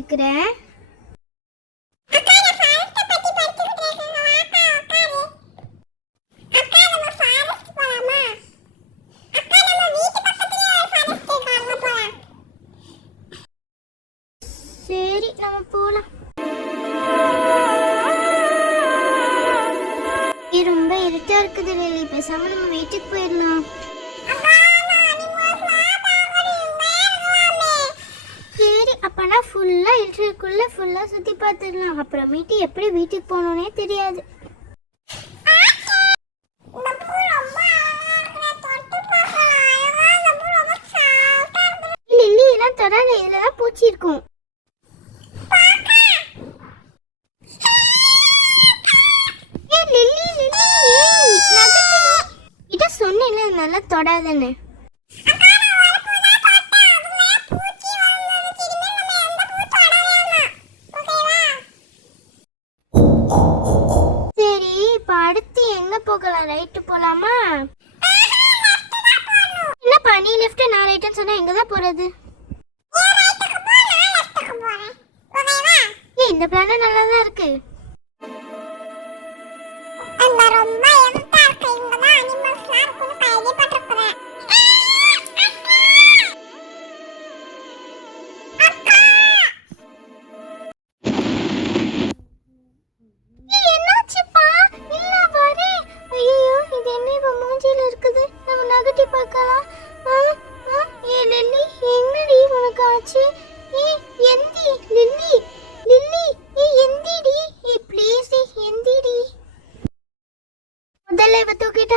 இருக்கிறேன். சரி, நம்ம போலாம். ரொம்ப இருட்டா இருக்குது லில்லி, பேசாம நம்ம வீட்டுக்கு போயிடலாம். சரி, அப்பனா ஃபுல்லா இருட்டுக்குள்ள ஃபுல்லா சுத்தி பார்த்துடலாம். அப்புறமேட்டு எப்படி வீட்டுக்கு போகணும்னே தெரியாது. லில்லி எல்லாம் தொடாத, இதுலதான் பூச்சி இருக்கும். சொன்னேன்ல நல்லா தொடாதன்னு. சரி, இப்ப அடுத்து எங்க போகலாம்? ரைட்டு போலாமா? என்னப்பா நீ லெஃப்ட் நான் ரைட்னு சொன்னா எங்கதான் போறது? இந்த பிளான் நல்லா தான் இருக்கு.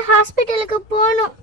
ஹாஸ்பிட்டலுக்கு போகணும்.